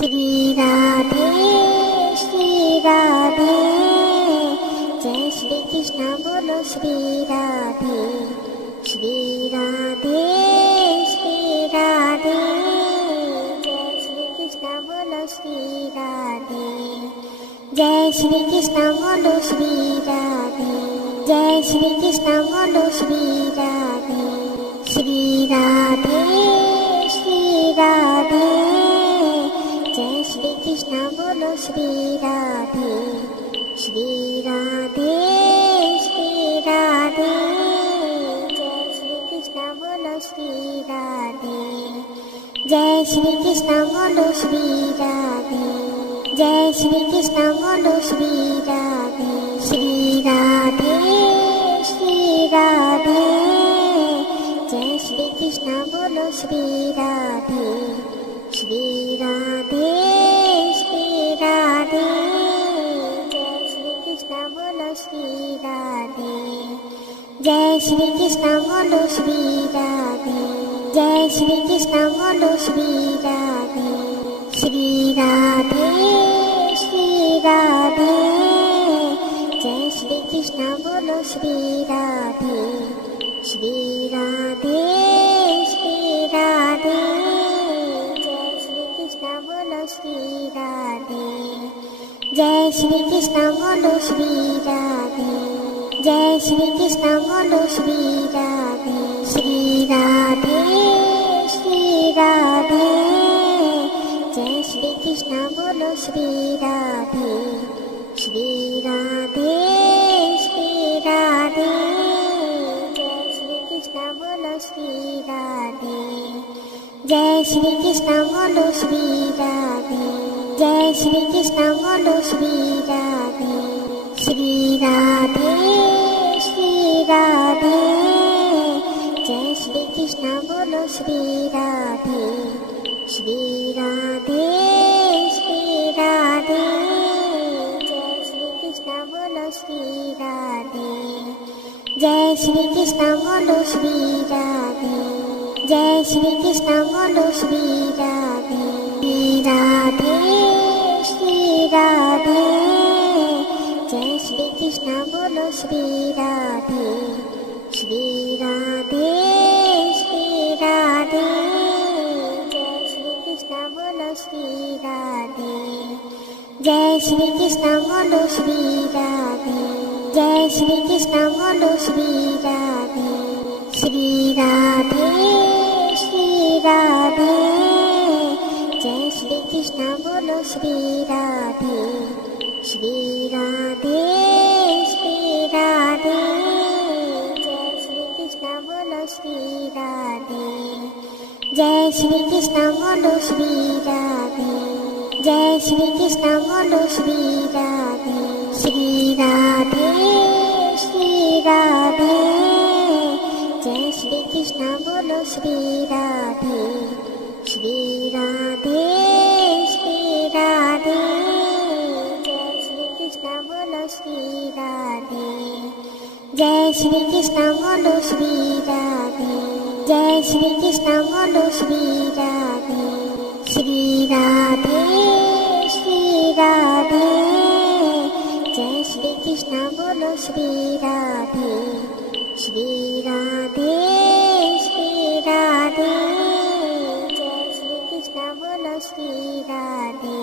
श्री राधे श्री राधे जय श्री कृष्ण बोलो श्री राधे श्री राधे श्री राधे जय श्री कृष्ण बोलो श्री राधे जय श्री कृष्ण बोलो श्री राधे जय श्री कृष्ण बोलो श्री राधे श्री राधे श्री राधे जय श्री कृष्ण बोलो श्री राधे श्री राधे श्री राधे जय श्री कृष्ण बोलो श्री राधे जय श्री कृष्ण बोलो श्री राधे जय श्री कृष्ण बोलो श्री राधे श्री राधे श्री राधे जय श्री कृष्ण बोलो श्री राधे श्री राधे श्री राधे जय श्री कृष्ण बोलो श्री राधे जय श्री कृष्ण बोलो श्री राधे जय श्री कृष्ण बोलो श्री राधे श्री राधे श्री राधे जय श्री कृष्ण बोलो श्री राधे श्री राधे श्री राधे बोलो श्री राधे जय श्री कृष्ण बोलो श्री राधे जय श्री कृष्ण बोलो श्री राधे श्री राधे श्री राधे जय श्री कृष्ण बोलो श्री राधे श्री राधे श्री राधे जय श्री कृष्ण बोलो श्री राधे जय श्री कृष्ण बोलो श्री राधे जय श्री कृष्ण बोलो श्री राधे श्री राधे श्री राधे जय श्री कृष्ण बोलो श्री राधे श्री राधे श्री राधे जय श्री कृष्ण बोलो श्री राधे जय श्री कृष्ण बोलो श्री राधे जय श्री कृष्ण बोलो श्री राधे श्री राधे जय श्री कृष्ण बोलो श्री राधे श्री राधे श्री राधे जय श्री कृष्ण बोलो श्री राधे जय श्री कृष्ण बोलो श्री राधे जय श्री कृष्ण बोलो श्री राधे श्री राधे श्री राधे जय श्री कृष्ण बोलो श्री राधे श्री राधे श्री राधे जय श्री कृष्ण बोलो श्री राधे जय श्री कृष्ण बोलो श्री राधे जय श्री कृष्ण बोलो श्री राधे श्री राधे श्री राधे जय श्री कृष्ण बोलो श्री राधे श्री राधे श्री राधे जय श्री कृष्ण बोलो श्री राधे जय श्री कृष्ण बोलो श्री राधे जय श्री कृष्ण बोलो श्री राधे श्री राधे श्री राधे जय श्री कृष्ण बोलो श्री राधे श्री राधे श्री राधे जय श्री कृष्ण बोलो श्री राधे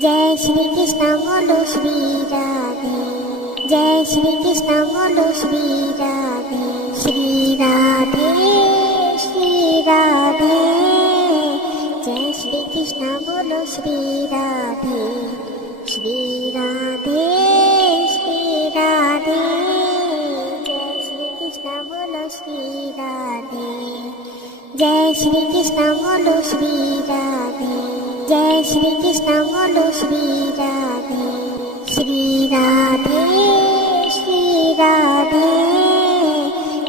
जय श्री कृष्ण बोलो श्री राधे जय श्री कृष्ण बोलो श्री राधे श्री राधे श्री राधे जय श्री कृष्ण बोलो श्री राधे श्री राधे श्री राधे कृष्ण बोलो श्री राधे जय श्री कृष्ण बोलो श्री राधे जय श्री कृष्ण बोलो श्री राधे श्री राधे श्री राधे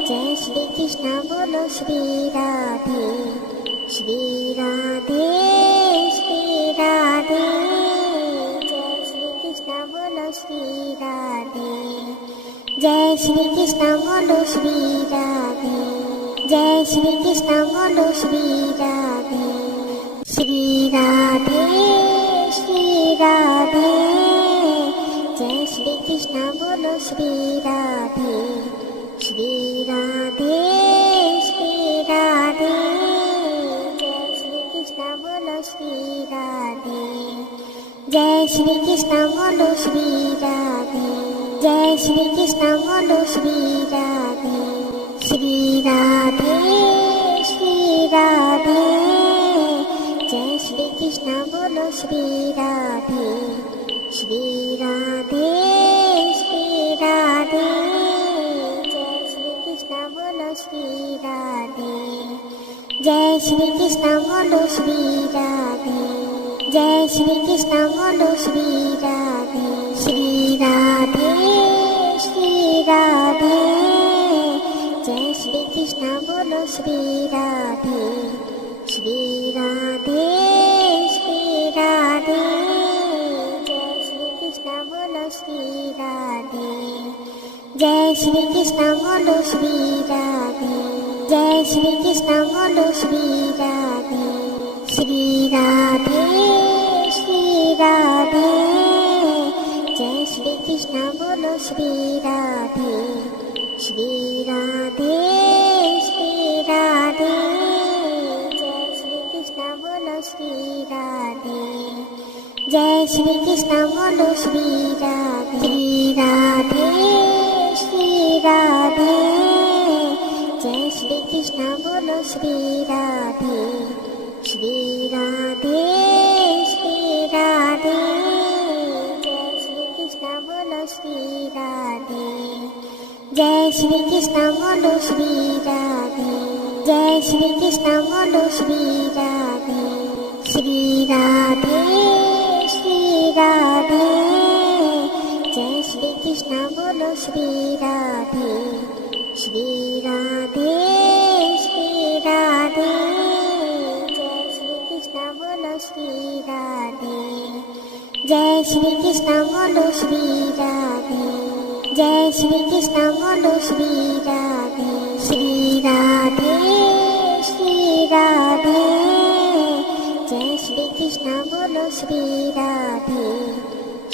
जय श्री कृष्ण बोलो श्री राधे श्री राधे श्री राधे जय श्री कृष्ण बोलो श्री राधे जय श्री कृष्ण बोलो श्री राधे जय श्री कृष्ण बोलो श्री राधे श्री राधे बोलो श्री राधे श्री राधे श्री राधे जय श्री कृष्ण बोलो श्री राधे जय श्री कृष्ण बोलो श्री राधे जय श्री कृष्ण बोलो श्री राधे श्री राधे श्री राधे जय श्री कृष्ण बोलो श्री राधे श्री राधे श्री राधे जय श्री कृष्ण बोलो श्री राधे जय श्री कृष्ण बोलो श्री राधे जय श्री कृष्ण बोलो श्री राधे श्री राधे श्री राधे जय श्री कृष्ण बोलो श्री राधे श्री राधे श्री राधे जय श्री कृष्ण बोलो श्री राधे जय श्री कृष्ण बोलो श्री राधे जय श्री कृष्ण बोलो श्री राधे श्री राधे श्री राधे जय श्री कृष्ण बोलो श्री राधे श्री राधे श्री राधे जय श्री कृष्ण बोलो श्री राधे जय श्री कृष्ण बोलो श्री राधे श्री राधे जय श्री कृष्ण बोलो श्री राधे श्री राधे श्री राधे जय श्री कृष्ण बोलो श्री राधे जय श्री कृष्ण बोलो श्री राधे जय श्री कृष्ण बोलो श्री राधे श्री राधे श्री राधे जय श्री कृष्ण बोलो श्री राधे श्री राधे श्री राधे जय श्री कृष्ण बोलो श्री राधे जय श्री कृष्ण बोलो श्री राधे जय श्री कृष्ण बोलो श्री राधे श्री राधे श्री राधे जय श्री कृष्ण बोलो श्री राधे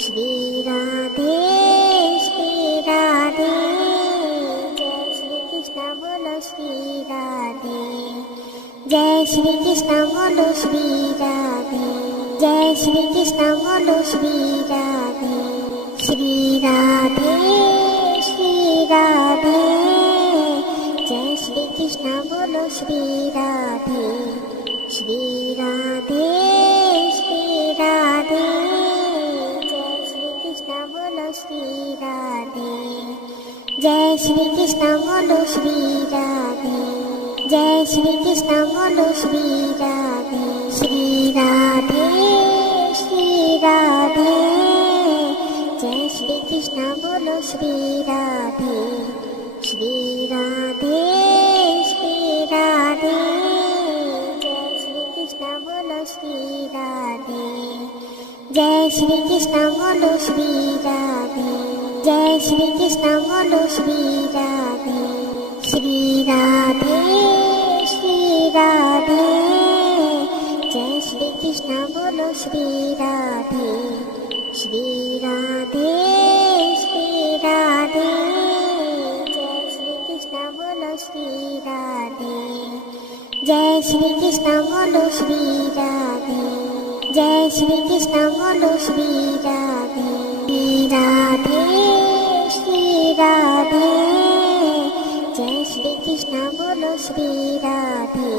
श्री राधे श्री राधे जय श्री कृष्ण बोलो श्री राधे जय श्री कृष्ण बोलो श्री राधे जय श्री कृष्ण बोलो श्री राधे श्री राधे श्री राधे जय श्री कृष्ण बोलो श्री राधे श्री राधे श्री राधे जय श्री कृष्ण बोलो श्री राधे जय श्री कृष्ण बोलो श्री राधे जय श्री कृष्ण बोलो श्री राधे श्री राधे श्री राधे जय श्री कृष्ण बोलो श्री राधे श्री राधे श्री राधे जय श्री कृष्ण बोलो श्री राधे जय श्री कृष्ण बोलो श्री राधे जय श्री कृष्ण बोलो श्री राधे श्री राधे श्री राधे जय श्री कृष्ण बोलो श्री राधे श्री राधे श्री राधे जय श्री कृष्ण बोलो श्री राधे जय श्री कृष्ण बोलो श्री राधे जय श्री कृष्ण बोलो श्री राधे श्री राधे जय श्री कृष्ण बोलो श्री राधे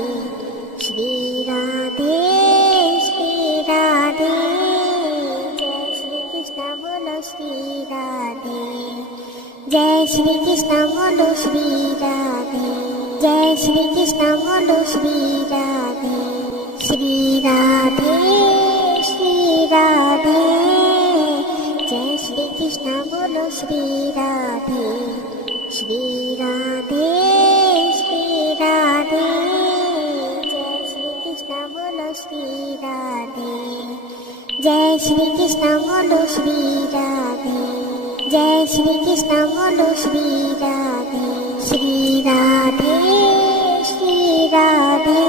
श्री राधे श्री राधे जय श्री कृष्ण बोलो श्री राधे जय श्री कृष्ण बोलो श्री राधे जय श्री कृष्ण बोलो श्री राधे श्री राधे श्री राधे जय श्री कृष्ण बोलो श्री राधे श्री राधे श्री राधे जय श्री कृष्ण बोलो श्री राधे जय श्री कृष्ण बोलो श्री राधे जय श्री कृष्ण बोलो श्री राधे श्री राधे श्री राधे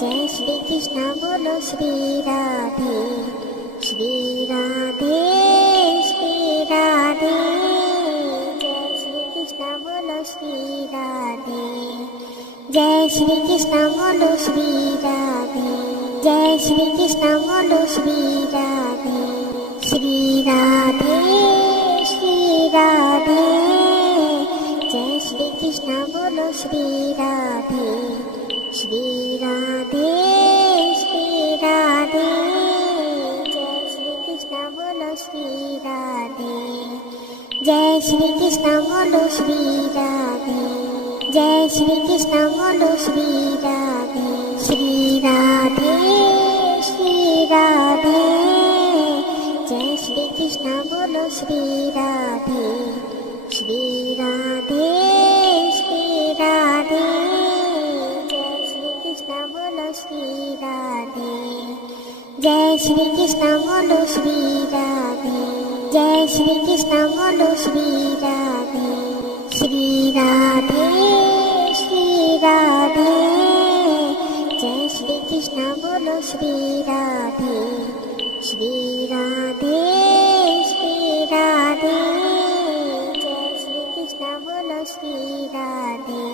जय श्री कृष्ण बोलो श्री राधे श्री राधे श्री राधे বলো শ্রী রাধে, জয় শ্রী কৃষ্ণ বলো শ্রী রাধে, শ্রী রাধে শ্রী রাধে, জয় শ্রী কৃষ্ণ বলো শ্রী রাধে, শ্রী রাধে শ্রী রাধে, জয় শ্রী কৃষ্ণ বলো শ্রী রাধে, জয় শ্রী কৃষ্ণ বলো শ্রী রাধে, জয় শ্রী কৃষ্ণ বলো শ্রী রাধে, শ্রী রাধে শ্রী রাধে, জয় শ্রী কৃষ্ণ বলো শ্রী রাধে, শ্রী রাধে শ্রী রাধে, জয় শ্রী কৃষ্ণ বলো শ্রী রাধে, জয় শ্রী কৃষ্ণ বলো শ্রী রাধে, জয় শ্রী কৃষ্ণ বলো শ্রী রাধে, শ্রী রাধে শ্রী রাধে, জয় শ্রী কৃষ্ণ বলো শ্রী রাধে, শ্রী রাধে শ্রী রাধে, জয় শ্রী কৃষ্ণ বলো শ্রী রাধে,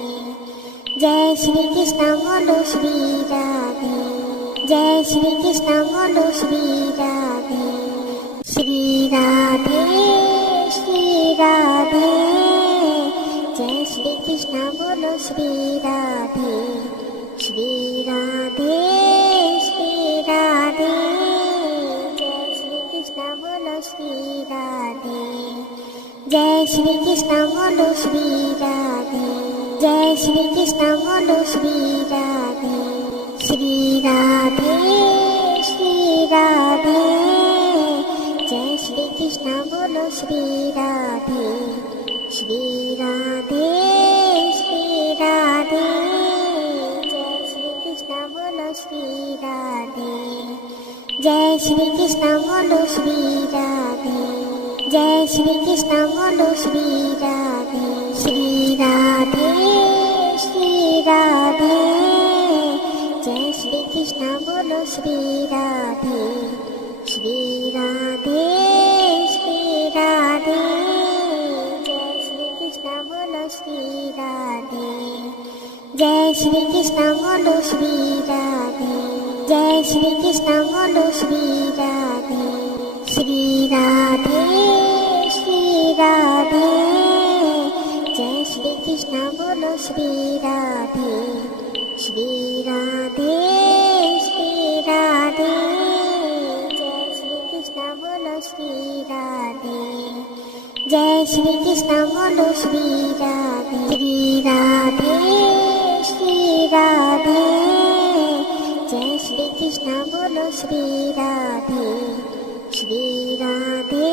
জয় শ্রী কৃষ্ণ বলো শ্রী রাধে, জয় শ্রী কৃষ্ণ বলো শ্রী রাধে, শ্রী রাধে শ্রী রাধে, জয় শ্রী কৃষ্ণ বলো শ্রী রাধে, শ্রী রাধে শ্রী রাধে, জয় শ্রী কৃষ্ণ বলো শ্রী রাধে, জয় শ্রী কৃষ্ণ বলো শ্রী রাধে, জয় শ্রী কৃষ্ণ বলো শ্রী রাধে, শ্রী রাধে শ্রী রাধে, জয় শ্রী কৃষ্ণ বলো শ্রী রাধে, শ্রী রাধে শ্রী রাধে, জয় শ্রী কৃষ্ণ বলো শ্রী রাধে, জয় শ্রী কৃষ্ণ বলো শ্রী রাধে, জয় শ্রী কৃষ্ণ বলো শ্রী রাধে, শ্রী রাধে শ্রী রাধে, জয় শ্রী কৃষ্ণ বলো শ্রী রাধে, শ্রী রাধে শ্রী রাধে, জয় শ্রী কৃষ্ণ বলো শ্রী রাধে, জয় শ্রী কৃষ্ণ বলো শ্রী রাধে, জয় শ্রী কৃষ্ণ বলো শ্রী রাধে, শ্রী রাধে শ্রী রাধে, জয় শ্রী কৃষ্ণ বলো শ্রী রাধে, শ্রী রাধে শ্রী রাধে, জয় শ্রী কৃষ্ণ বলো শ্রী রাধে, জয় শ্রী কৃষ্ণ বলো শ্রী রাধে, শ্রী রাধে শ্রী রাধে, জয় শ্রী কৃষ্ণ বলো শ্রী রাধে, শ্রী রাধে শ্রী রাধে, জয় শ্রী কৃষ্ণ বলো শ্রী রাধে, জয় শ্রী কৃষ্ণ বলো শ্রী রাধে, জয় শ্রী কৃষ্ণ বলো শ্রী রাধে, শ্রী রাধে শ্রী রাধে, জয় শ্রী কৃষ্ণ বলো শ্রী রাধে, শ্রী রাধে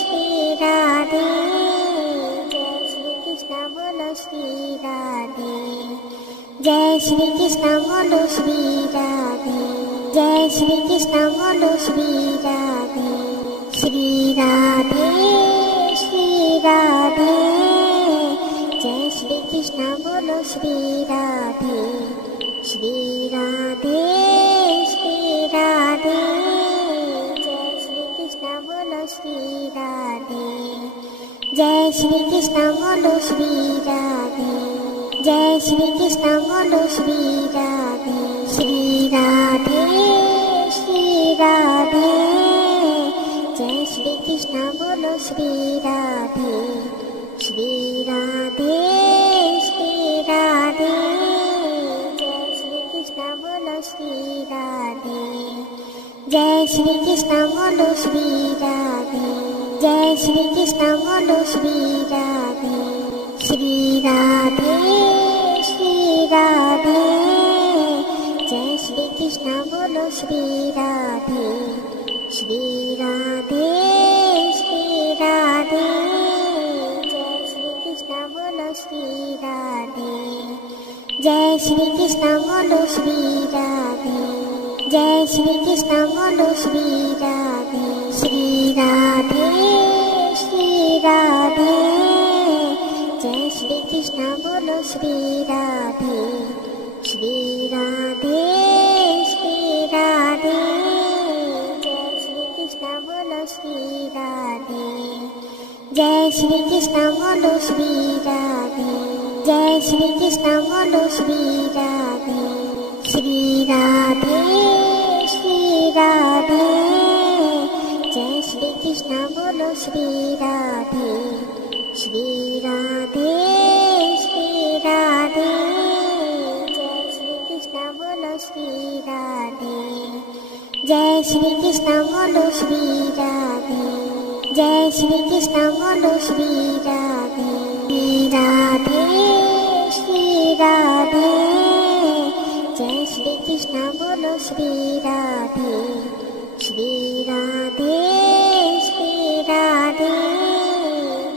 শ্রী রাধে, জয় শ্রী কৃষ্ণ বলো শ্রী রাধে, জয় শ্রী কৃষ্ণ বলো শ্রী রাধে, জয় শ্রী কৃষ্ণ বলো শ্রী রাধে, শ্রী রাধে শ্রী রাধে, জয় শ্রী কৃষ্ণ বলো শ্রী রাধে, শ্রী রাধে শ্রী রাধে, জয় শ্রী কৃষ্ণ বলো শ্রী রাধে, জয় শ্রী কৃষ্ণ বলো শ্রী রাধে, জয় শ্রী কৃষ্ণ বলো শ্রী রাধে, শ্রী রাধে শ্রী রাধে, জয় শ্রী কৃষ্ণ বলো শ্রী রাধে, শ্রী রাধে শ্রী রাধে, জয় শ্রী কৃষ্ণ বলো শ্রী রাধে, জয় শ্রী কৃষ্ণ বলো শ্রী রাধে, জয় শ্রী কৃষ্ণ বলো শ্রী রাধে, শ্রী রাধে শ্রী রাধে, জয় শ্রী কৃষ্ণ বলো শ্রী রাধে, শ্রী রাধে শ্রী রাধে, জয় শ্রী কৃষ্ণ বলো শ্রী রাধে, জয় শ্রী কৃষ্ণ বলো শ্রী রাধে, জয় শ্রী কৃষ্ণ বলো শ্রী রাধে, রাধে শ্রী রাধে, জয় শ্রী কৃষ্ণ বলো শ্রী রাধে, শ্রী রাধে শ্রী রাধে, জয় শ্রী কৃষ্ণ বলো শ্রী রাধে, জয় শ্রী কৃষ্ণ বলো শ্রী রাধে, জয় শ্রী কৃষ্ণ বলো শ্রী রাধে, শ্রী রাধে শ্রী রাধে, জয় শ্রী কৃষ্ণ বলো শ্রী রাধে, শ্রী রাধে শ্রী রাধে,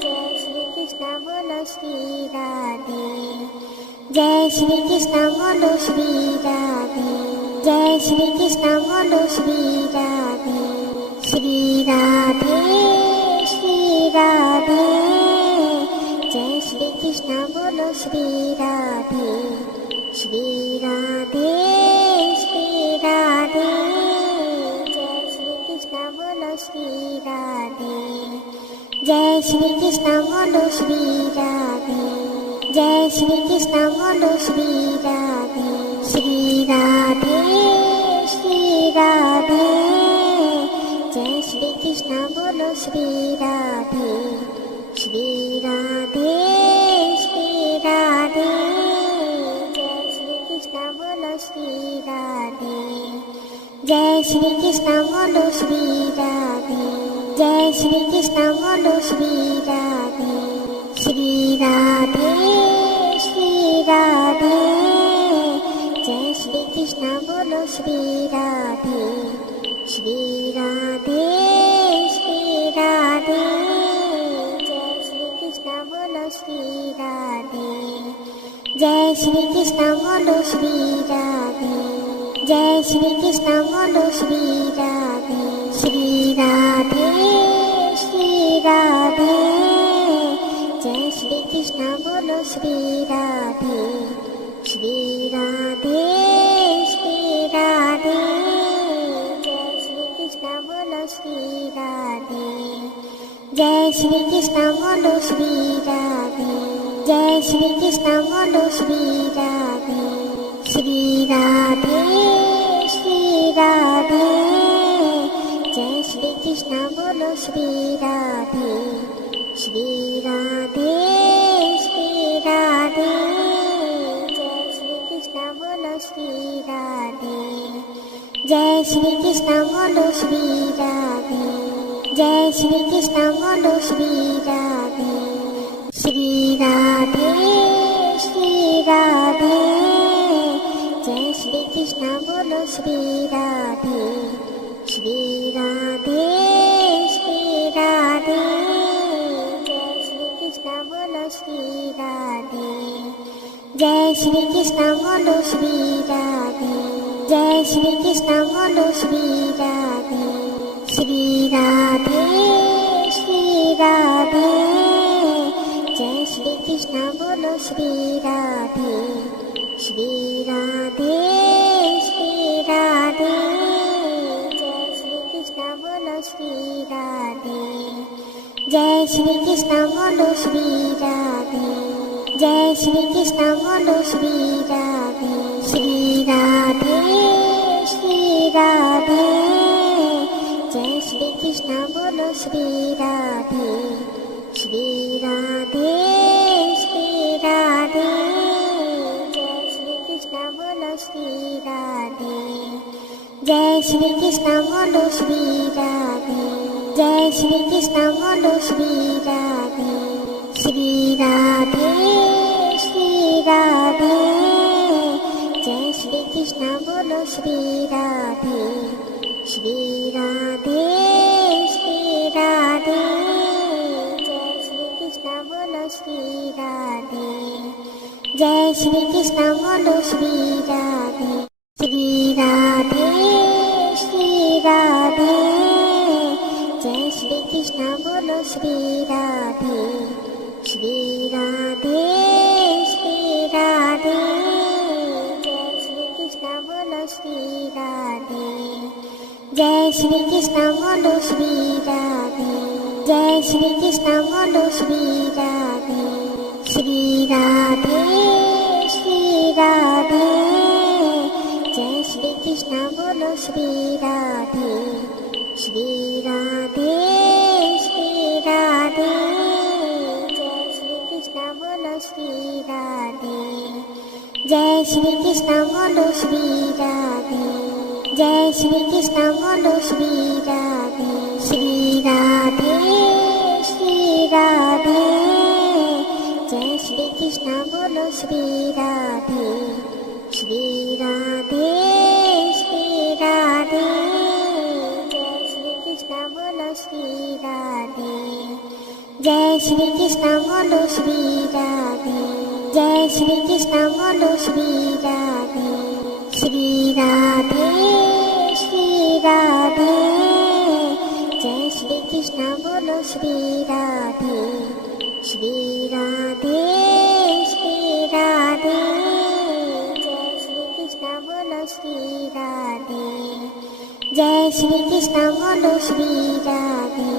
জয় শ্রী কৃষ্ণ বলো শ্রী রাধে, জয় শ্রী কৃষ্ণ বলো শ্রী রাধে, জয় শ্রী কৃষ্ণ বলো শ্রী রাধে, শ্রী রাধে শ্রী রাধে, জয় শ্রী কৃষ্ণ বলো শ্রী রাধে, শ্রী রাধে শ্রী রাধে, জয় শ্রী কৃষ্ণ বলো শ্রী রাধে, জয় শ্রী কৃষ্ণ বলো শ্রী রাধে, জয় শ্রী কৃষ্ণ বলো শ্রী রাধে, শ্রী রাধে শ্রী রাধে, জয় শ্রী কৃষ্ণ বলো শ্রী রাধে, শ্রী রাধে শ্রী রাধে, জয় শ্রী কৃষ্ণ বলো শ্রী রাধে, জয় শ্রী কৃষ্ণ বলো শ্রী রাধে, জয় শ্রী কৃষ্ণ বলো শ্রী রাধে, শ্রী রাধে শ্রী রাধে, জয় শ্রী কৃষ্ণ বলো শ্রী রাধে, শ্রী রাধে শ্রী রাধে, জয় শ্রী কৃষ্ণ বলো শ্রী রাধে, জয় শ্রী কৃষ্ণ বলো শ্রী রাধে, জয় শ্রী কৃষ্ণ বলো শ্রী রাধে, শ্রী রাধে শ্রী রাধে, জয় শ্রী কৃষ্ণ বলো শ্রী রাধে, শ্রী রাধে শ্রী রাধে, জয় শ্রী কৃষ্ণ বলো শ্রী রাধে, জয় শ্রী কৃষ্ণ বলো শ্রী রাধে, জয় শ্রী কৃষ্ণ বলো শ্রী রাধে, শ্রী রাধে শ্রী রাধে, জয় শ্রী কৃষ্ণ বলো শ্রী রাধে, শ্রী রাধে শ্রী রাধে, জয় শ্রী কৃষ্ণ বলো শ্রী রাধে, জয় শ্রী কৃষ্ণ বলো শ্রী রাধে, জয় শ্রী কৃষ্ণ বলো শ্রী রাধে, শ্রী রাধে শ্রী রাধে, জয় শ্রী কৃষ্ণ বলো শ্রী রাধে, শ্রী রাধে শ্রী রাধে, জয় শ্রী কৃষ্ণ বলো শ্রী রাধে, জয় শ্রী কৃষ্ণ বলো শ্রী রাধে, জয় শ্রী কৃষ্ণ বলো শ্রী রাধে, শ্রী রাধে শ্রী রাধে, জয় শ্রী কৃষ্ণ বলো শ্রী রাধে, শ্রী রাধে শ্রী রাধে, জয় শ্রী কৃষ্ণ বলো শ্রী রাধে, জয় শ্রী কৃষ্ণ বলো শ্রী রাধে, জয় শ্রী কৃষ্ণ বলো শ্রী রাধে, শ্রী রাধে শ্রী রাধে, জয় শ্রী কৃষ্ণ বলো শ্রী রাধে, শ্রী রাধে শ্রী রাধে, জয় শ্রী কৃষ্ণ বলো শ্রী রাধে, জয় শ্রী কৃষ্ণ বলো শ্রী রাধে, জয় শ্রী কৃষ্ণ বলো শ্রী রাধে, শ্রী রাধে শ্রী রাধে, জয় শ্রী কৃষ্ণ বলো শ্রী রাধে, শ্রী রাধে শ্রী রাধে, জয় শ্রী কৃষ্ণ বলো শ্রী রাধে, জয় শ্রী কৃষ্ণ বলো শ্রী রাধে, শ্রী রাধে শ্রী রাধে, জয় শ্রী কৃষ্ণ বলো শ্রী রাধে, শ্রী রাধে শ্রী রাধে, জয় শ্রী কৃষ্ণ বলো শ্রী রাধে, জয় শ্রী কৃষ্ণ বলো শ্রী রাধে, জয় শ্রী কৃষ্ণ বলো শ্রী রাধে, শ্রী রাধে শ্রী রাধে, জয় শ্রী বলো শ্রী রাধে, শ্রী রাধে শ্রী রাধে। জয় শ্রীকৃষ্ণ বলো শ্রী রাধে, জয় শ্রীকৃষ্ণ বলো শ্রী রাধে, জয় শ্রীকৃষ্ণ বলো শ্রী রাধে, শ্রী রাধে শ্রী রাধে। জয় শ্রীকৃষ্ণ বলো শ্রী রাধে, শ্রী রাধে শ্রী রাধে। জয় শ্রীকৃষ্ণ বলো শ্রী রাধে, জয় শ্রীকৃষ্ণ বলো শ্রী রাধে, জয় শ্রীকৃষ্ণ বলো শ্রী রাধে, শ্রী রাধে শ্রী রাধে। জয় শ্রীকৃষ্ণ বলো শ্রী রাধে, শ্রী রাধে শ্রী রাধে। জয় শ্রীকৃষ্ণ বলো শ্রী রাধে, জয় শ্রীকৃষ্ণ বলো শ্রী রাধে,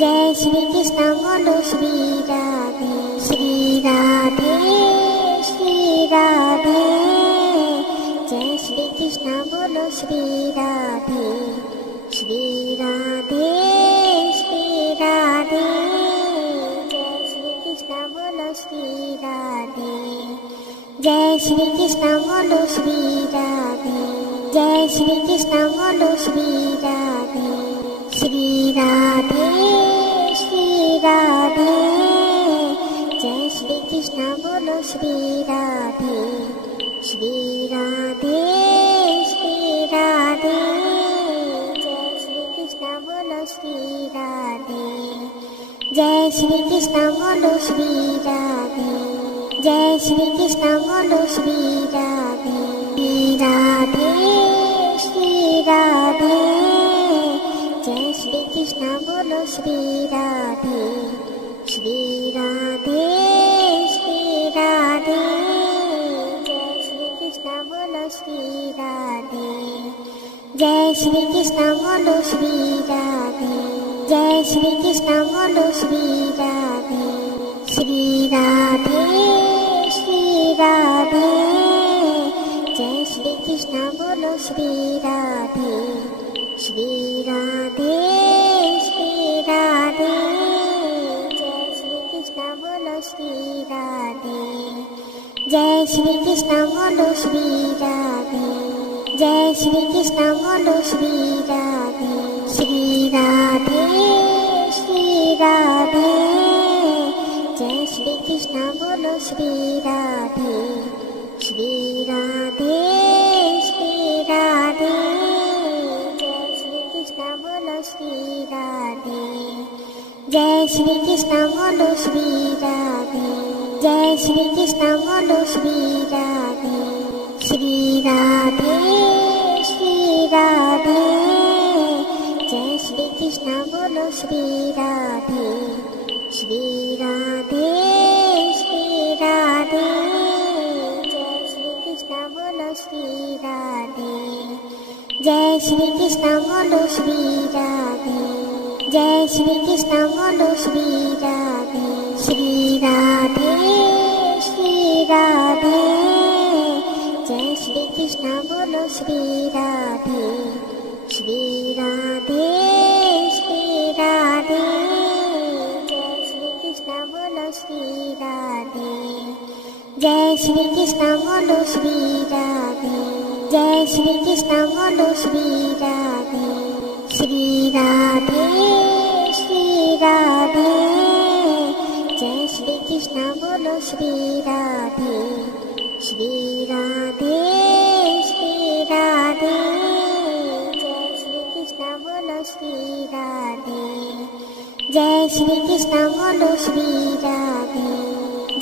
জয় শ্রীকৃষ্ণ বলো শ্রী রাধে, শ্রী রাধে শ্রী রাধে। জয় শ্রীকৃষ্ণ বলো শ্রী রাধে, শ্রী রাধে শ্রী রাধে। জয় শ্রীকৃষ্ণ বলো শ্রী রাধে, জয় শ্রীকৃষ্ণ বলো শ্রী রাধে, জয় শ্রীকৃষ্ণ বলো শ্রী রাধে, শ্রী রাধে শ্রী রাধে। জয় শ্রীকৃষ্ণ বলো শ্রী রাধে, শ্রী রাধে শ্রী রাধে। জয় শ্রীকৃষ্ণ বলো শ্রী রাধে, জয় শ্রীকৃষ্ণ বলো শ্রী রাধে, জয় শ্রীকৃষ্ণ বলো শ্রী রাধে, শ্রী রাধে শ্রী রাধে। জয় শ্রীকৃষ্ণ বলো শ্রী রাধে, শ্রী রাধে শ্রী রাধে। জয় শ্রীকৃষ্ণ বলো শ্রী রাধে, জয় শ্রীকৃষ্ণ বলো শ্রী রাধে, জয় শ্রীকৃষ্ণ বলো শ্রী রাধে, শ্রী রাধে শ্রী রাধে। জয় শ্রীকৃষ্ণ বলো শ্রী রাধে, শ্রী রাধে শ্রী রাধে। জয় শ্রীকৃষ্ণ বলো শ্রী রাধে, জয় শ্রীকৃষ্ণ বলো শ্রী রাধে, জয় শ্রীকৃষ্ণ বলো শ্রী রাধে, শ্রী রাধে শ্রী রাধে। জয় শ্রীকৃষ্ণ বলো শ্রী রাধে, শ্রী রাধে শ্রী রাধে। জয় শ্রীকৃষ্ণ বলো শ্রী রাধে, জয় শ্রীকৃষ্ণ বলো শ্রী রাধে, জয় শ্রীকৃষ্ণ বলো শ্রী রাধে, শ্রী রাধে শ্রী রাধে। জয় শ্রীকৃষ্ণ বলো শ্রী রাধে, শ্রী রাধে শ্রী রাধে। জয় শ্রীকৃষ্ণ বলো শ্রী রাধে, জয় শ্রীকৃষ্ণ বলো শ্রী রাধে, জয় শ্রীকৃষ্ণ বলো শ্রী রাধে, শ্রী রাধে শ্রী রাধে। জয় শ্রীকৃষ্ণ বলো শ্রী রাধে, শ্রী রাধে শ্রী রাধে। জয় শ্রীকৃষ্ণ বলো শ্রী রাধে, জয় শ্রীকৃষ্ণ বলো শ্রী রাধে, জয় শ্রীকৃষ্ণ বলো শ্রী রাধে, শ্রী রাধে শ্রী রাধে। জয় শ্রীকৃষ্ণ বলো শ্রী রাধে, শ্রী রাধে শ্রী রাধে। জয় শ্রীকৃষ্ণ বলো শ্রী রাধে, জয় শ্রীকৃষ্ণ বলো শ্রী রাধে,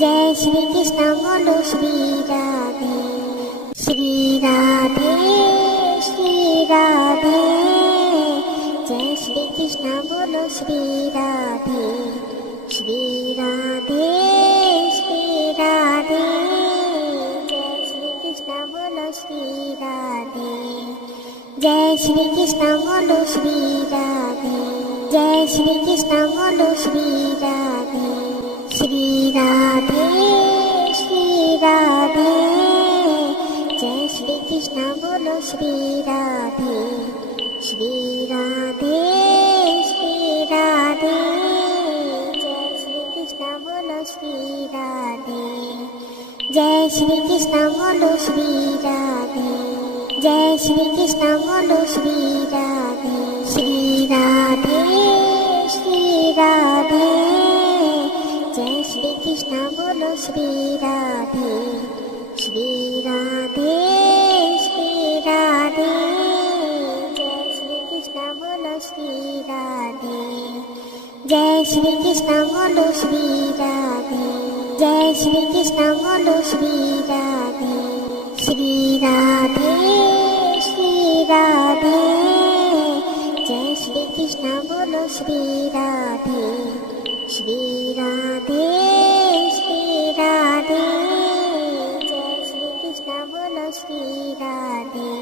জয় শ্রীকৃষ্ণ বলো শ্রী রাধে, শ্রী রাধে শ্রী রাধে। জয় শ্রীকৃষ্ণ বলো শ্রী রাধে, শ্রী রাধে শ্রী রাধে। জয় শ্রীকৃষ্ণ বলো শ্রী রাধে, জয় শ্রীকৃষ্ণ বলো শ্রী রাধে, জয় শ্রীকৃষ্ণ বলো শ্রী রাধে, শ্রী রাধে শ্রী রাধে। জয় শ্রীকৃষ্ণ বলো শ্রী শ্রী রাধে শ্রী রাধে শ্রী রাধে জয় শ্রীকৃষ্ণ বলো শ্রী রাধে জয় শ্রীকৃষ্ণ বলো শ্রী রাধে জয় শ্রীকৃষ্ণ বলো শ্রী রাধে শ্রী রাধে শ্রী রাধে জয় শ্রীকৃষ্ণ বলো শ্রী রাধে শ্রী রাধে শ্রী রাধে জয় শ্রীকৃষ্ণ বলো শ্রী রাধে জয় শ্রীকৃষ্ণ বলো শ্রী রাধে জয় শ্রীকৃষ্ণ বলো শ্রী রাধে শ্রী রাধে শ্রী রাধে জয় শ্রীকৃষ্ণ বলো শ্রী রাধে শ্রী রাধে শ্রী রাধে জয় শ্রীকৃষ্ণ বলো শ্রী রাধে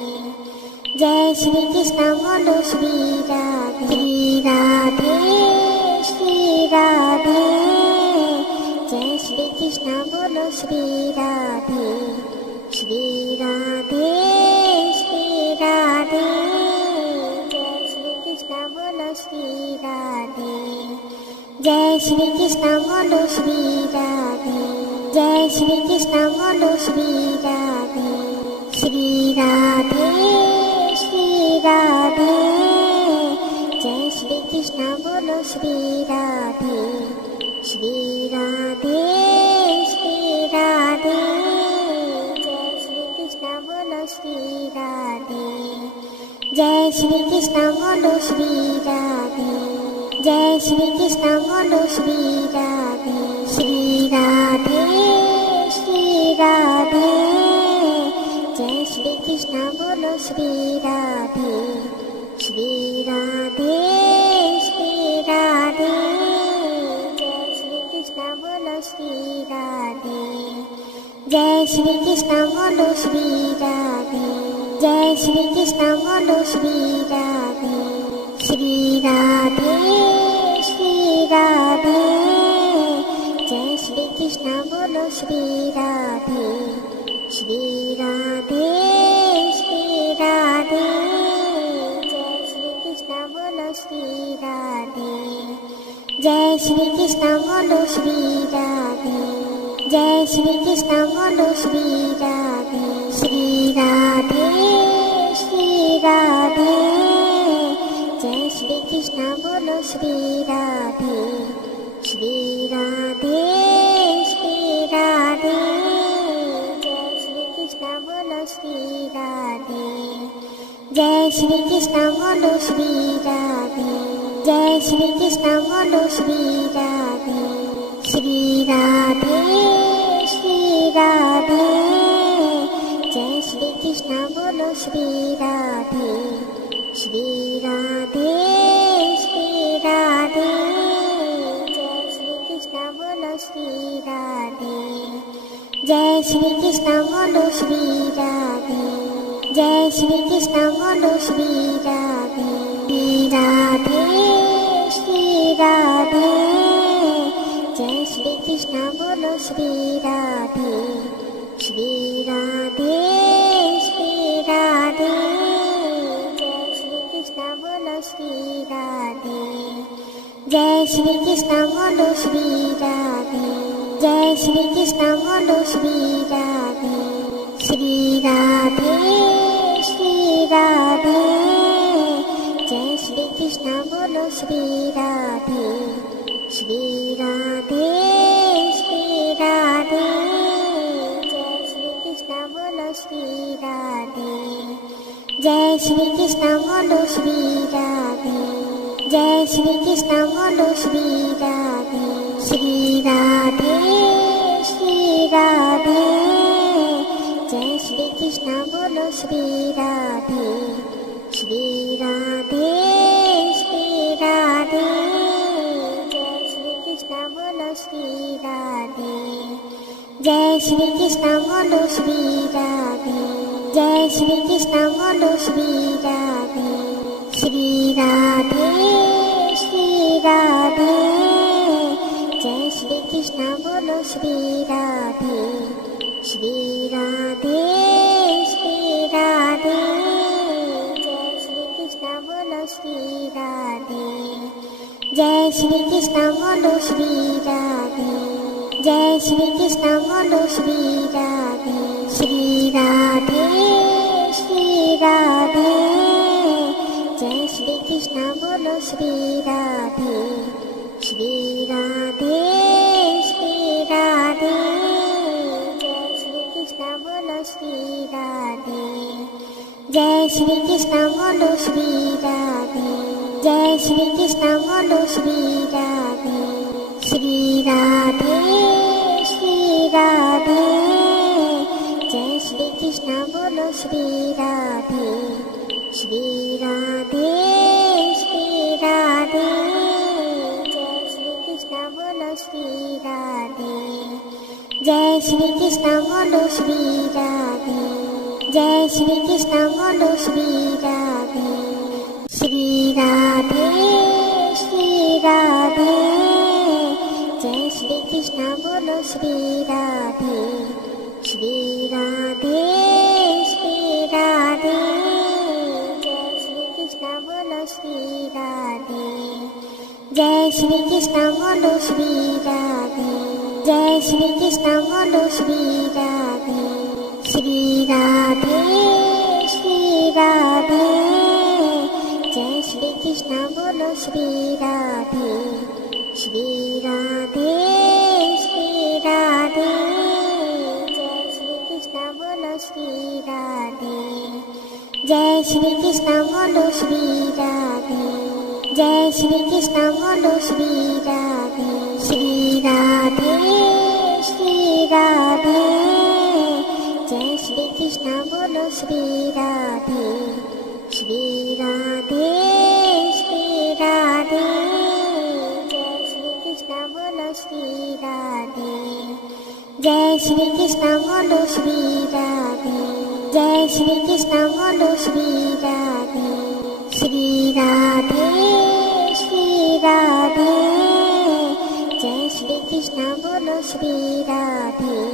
জয় শ্রীকৃষ্ণ বলো শ্রী রাধে শ্রী রাধে জয় শ্রীকৃষ্ণ বলো শ্রী রাধে শ্রী রাধে শ্রী রাধে জয় শ্রীকৃষ্ণ বলো শ্রী রাধে জয় শ্রীকৃষ্ণ বলো শ্রী রাধে জয় শ্রীকৃষ্ণ বলো শ্রী রাধে শ্রী রাধে শ্রী রাধে জয় শ্রীকৃষ্ণ বলো শ্রী রাধে শ্রী রাধে শ্রী রাধে জয় শ্রীকৃষ্ণ বলো শ্রী রাধে জয় শ্রীকৃষ্ণ বলো শ্রী রাধে জয় শ্রীকৃষ্ণ বলো শ্রী রাধে শ্রী রাধে শ্রী রাধে জয় শ্রীকৃষ্ণ বলো শ্রী রাধে শ্রী রাধে শ্রী রাধে জয় শ্রীকৃষ্ণ বলো শ্রী রাধে জয় শ্রীকৃষ্ণ বলো শ্রী রাধে জয় শ্রীকৃষ্ণ বলো শ্রী রাধে শ্রী রাধে শ্রী রাধে জয় শ্রীকৃষ্ণ বলো শ্রী রাধে শ্রী রাধে শ্রী রাধে জয় শ্রীকৃষ্ণ বলো শ্রী রাধে জয় শ্রীকৃষ্ণ বলো শ্রী রাধে জয় শ্রীকৃষ্ণ বলো শ্রী রাধে শ্রী রাধে শ্রী রাধে জয় শ্রীকৃষ্ণ বলো শ্রী রাধে শ্রী রাধে শ্রী রাধে জয় শ্রীকৃষ্ণ বলো শ্রী রাধে জয় শ্রীকৃষ্ণ বলো শ্রী রাধে জয় শ্রীকৃষ্ণ বলো শ্রী রাধে শ্রী রাধে শ্রী রাধে জয় শ্রীকৃষ্ণ বলো শ্রী রাধে শ্রী রাধে শ্রী রাধে জয় শ্রীকৃষ্ণ বলো শ্রী রাধে জয় শ্রীকৃষ্ণ বলো শ্রী রাধে জয় শ্রীকৃষ্ণ বলো শ্রী রাধে শ্রী রাধে জয় শ্রীকৃষ্ণ বলো শ্রী রাধে শ্রী রাধে শ্রী রাধে জয় শ্রীকৃষ্ণ বলো শ্রী রাধে জয় শ্রীকৃষ্ণ বলো শ্রী রাধে জয় শ্রীকৃষ্ণ বলো শ্রী রাধে শ্রী রাধে শ্রী রাধে জয় শ্রীকৃষ্ণ বলো শ্রী রাধে শ্রী রাধে শ্রী রাধে জয় শ্রীকৃষ্ণ বলো শ্রী রাধে জয় শ্রীকৃষ্ণ বলো শ্রী রাধে জয় শ্রীকৃষ্ণ বলো শ্রী রাধে শ্রী রাধে শ্রী রাধে জয় শ্রীকৃষ্ণ বলো শ্রী রাধে শ্রী রাধে শ্রী রাধে জয় শ্রীকৃষ্ণ বলো শ্রী রাধে জয় শ্রীকৃষ্ণ বলো শ্রী রাধে জয় শ্রীকৃষ্ণ বলো শ্রী রাধে শ্রী রাধে শ্রী রাধে জয় শ্রীকৃষ্ণ বলো শ্রী রাধে শ্রী রাধে শ্রী রাধে जय श्री कृष्ण बोलो श्री राधे। जय श्री कृष्ण बोलो श्री राधे। श्री राधे श्री राधे। जय श्री कृष्ण बोलो श्री राधे। श्री राधे श्री राधे। जय श्री कृष्ण बोलो श्री राधे। जय श्री कृष्ण बोलो श्री राधे। जय श्री कृष्ण बोलो श्री राधे। श्री राधे श्री राधे। जय श्री कृष्ण बोलो श्री राधे। श्री राधे श्री राधे। जय श्री कृष्ण बोलो श्री राधे। जय श्री कृष्ण बोलो श्री राधे। जय श्री कृष्ण बोलो श्री राधे। श्री राधे श्री राधे। जय श्री कृष्ण बोलो श्री राधे। श्री राधे श्री राधे। जय श्री कृष्ण बोलो श्री राधे। जय श्री कृष्ण बोलो श्री राधे। जय श्री कृष्ण बोलो श्री राधे। श्री राधे श्री राधे। जय श्री कृष्ण बोलो श्री राधे। श्री राधे श्री राधे। जय श्री कृष्ण बोलो श्री राधे। जय श्री कृष्ण बोलो श्री राधे। जय श्री कृष्ण बोलो श्री राधे। श्री राधे श्री राधे। जय श्री कृष्ण बोलो श्री राधे। श्री राधे श्री राधे। जय श्री कृष्ण बोलो श्री राधे। जय श्री कृष्ण बोलो श्री राधे। जय श्री कृष्ण बोलो श्री राधे। श्री राधे श्री राधे। जय श्री कृष्ण बोलो श्री राधे।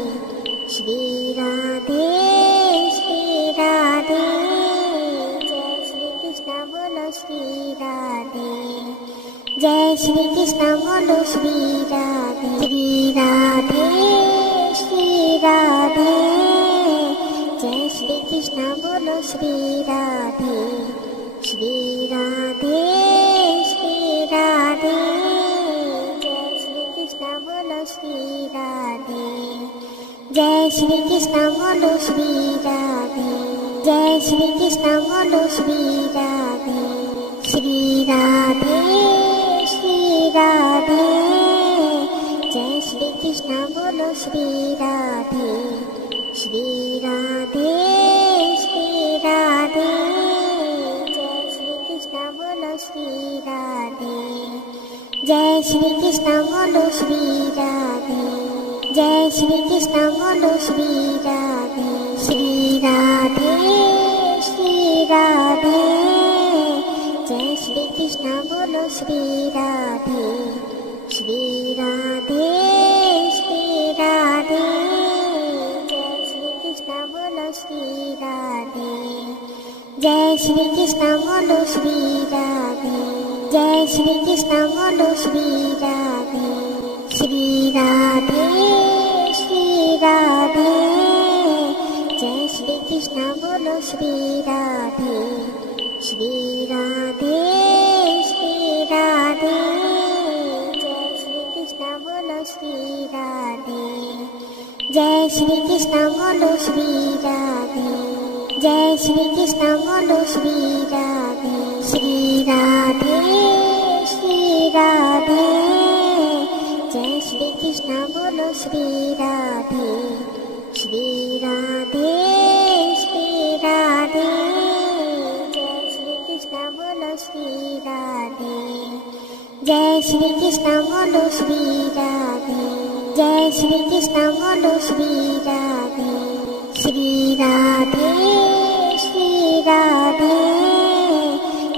श्री राधे श्री राधे। जय श्री कृष्ण बोलो श्री राधे। जय श्री कृष्ण बोलो श्री राधे। श्री राधे श्री राधे। जय श्री कृष्ण बोलो श्री राधे। श्री राधे श्री राधे। जय श्री कृष्ण बोलो श्री राधे। जय श्री कृष्ण बोलो श्री राधे। जय श्री कृष्ण बोलो श्री राधे। श्री राधे श्री राधे। जय श्री कृष्ण बोलो श्री राधे। श्री राधे श्री राधे। जय श्री कृष्ण बोलो श्री राधे। जय श्री कृष्ण बोलो श्री राधे। जय श्री कृष्ण बोलो श्री राधे। श्री राधे श्री राधे। जय श्री कृष्ण बोलो श्री राधे। श्री राधे श्री राधे। जय श्री कृष्ण बोलो श्री राधे। जय श्री कृष्ण बोलो श्री राधे। जय श्री कृष्ण बोलो श्री राधे। श्री राधे श्री राधे। जय श्री कृष्ण बोलो श्री राधे। श्री राधे श्री राधे। जय श्री कृष्ण बोलो श्री राधे। जय श्री कृष्ण बोलो श्री राधे। जय श्री कृष्ण बोलो श्री राधे। श्री राधे श्री राधे। जय श्री कृष्ण बोलो श्री राधे। श्री राधे श्री राधे। जय श्री कृष्ण बोलो श्री राधे। जय श्री कृष्ण बोलो श्री राधे। जय श्री कृष्ण बोलो श्री राधे। श्री राधे श्री राधे।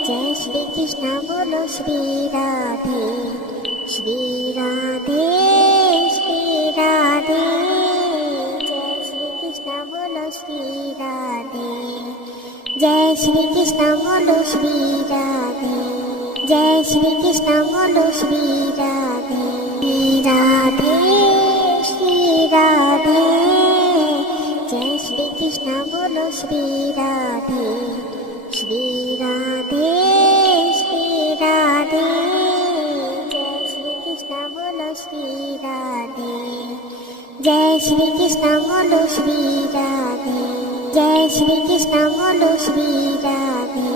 जय श्री कृष्ण बोलो श्री राधे। श्री राधे श्री राधे। जय श्री कृष्ण बोलो श्री राधे। जय श्री कृष्ण बोलो श्री राधे। जय श्री कृष्ण बोलो श्री राधे श्री राधे जय श्री कृष्ण बोलो श्री राधे श्री राधे श्री राधे जय श्री कृष्ण बोलो श्री राधे जय श्री कृष्ण बोलो श्री राधे जय श्री कृष्ण बोलो श्री राधे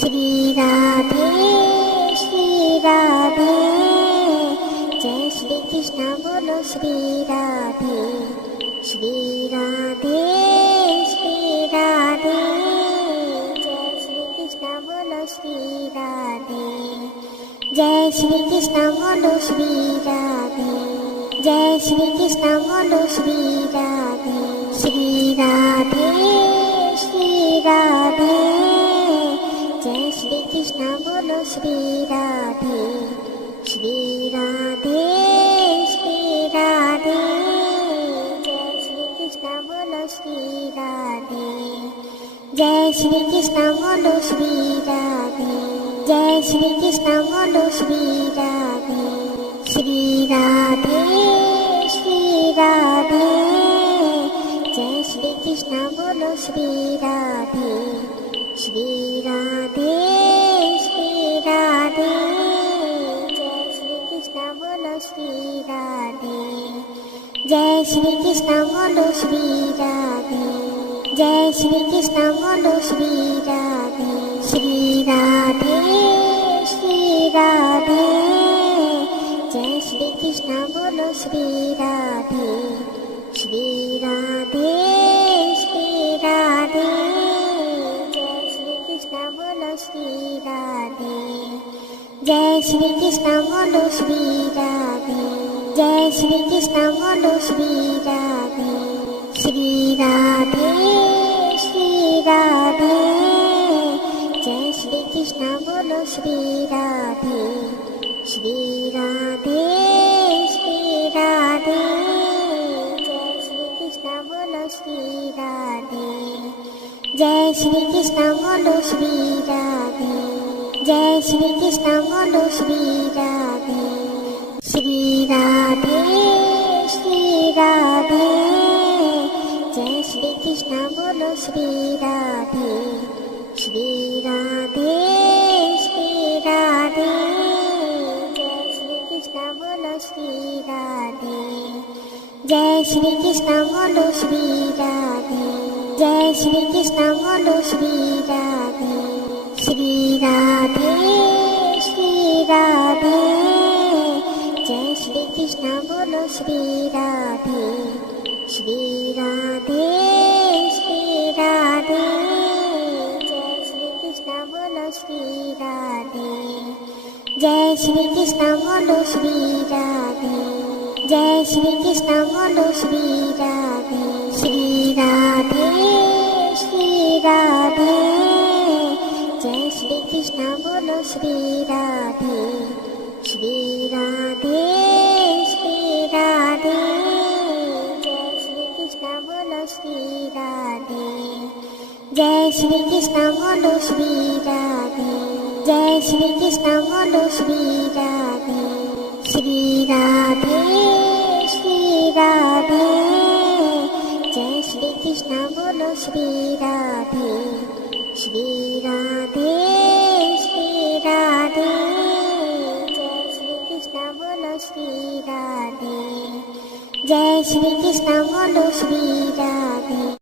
श्री राधे श्री राधे जय श्री कृष्ण बोलो श्री राधे श्री राधे श्री राधे जय श्री कृष्ण बोलो श्री राधे जय श्री कृष्ण बोलो श्री राधे जय श्री कृष्ण बोलो श्री राधे श्री राधे श्री राधे जय श्री कृष्ण बोलो श्री राधे श्री राधे श्री राधे जय श्री कृष्ण बोलो श्री राधे जय श्री कृष्ण बोलो श्री राधे जय श्री कृष्ण बोलो श्री राधे श्री राधे श्री राधे जय श्री कृष्ण बोलो श्री राधे श्री राधे श्री राधे जय श्री कृष्ण बोलो श्री राधे जय श्री कृष्ण बोलो श्री राधे जय श्री कृष्ण बोलो श्री राधे श्री राधे श्री राधे जय श्री कृष्ण बोलो श्री राधे श्री राधे श्री राधे जय श्री कृष्ण बोलो श्री राधे जय श्री कृष्ण बोलो श्री राधे जय श्री कृष्ण बोलो श्री राधे श्री राधे श्री राधे जय श्री कृष्ण बोलो श्री राधे श्री राधे श्री राधे जय श्री कृष्ण बोलो श्री राधे जय श्री कृष्ण बोलो श्री राधे जय श्री कृष्ण बोलो श्री राधे श्री राधे श्री राधे जय श्री कृष्ण बोलो श्री राधे श्री राधे श्री राधे जय श्री कृष्ण बोलो श्री राधे जय श्री कृष्ण बोलो श्री राधे जय श्री कृष्ण बोलो श्री राधे श्री राधे श्री राधे जय श्री कृष्ण बोलो श्री राधे श्री राधे श्री राधे जय श्री कृष्ण बोलो श्री राधे जय श्री कृष्ण बोलो श्री राधे जय श्री कृष्ण बोलो श्री राधे श्री राधे श्री राधे जय श्री कृष्ण बोलो श्री राधे श्री राधे श्री राधे जय श्री कृष्ण बोलो श्री राधे जय श्री कृष्ण बोलो श्री राधे जय श्री कृष्ण बोलो श्री राधे श्री राधे श्री राधे जय श्री कृष्ण बोलो श्री राधे श्री राधे श्री राधे जय श्री कृष्ण बोलो श्री राधे जय श्री कृष्ण बोलो श्री राधे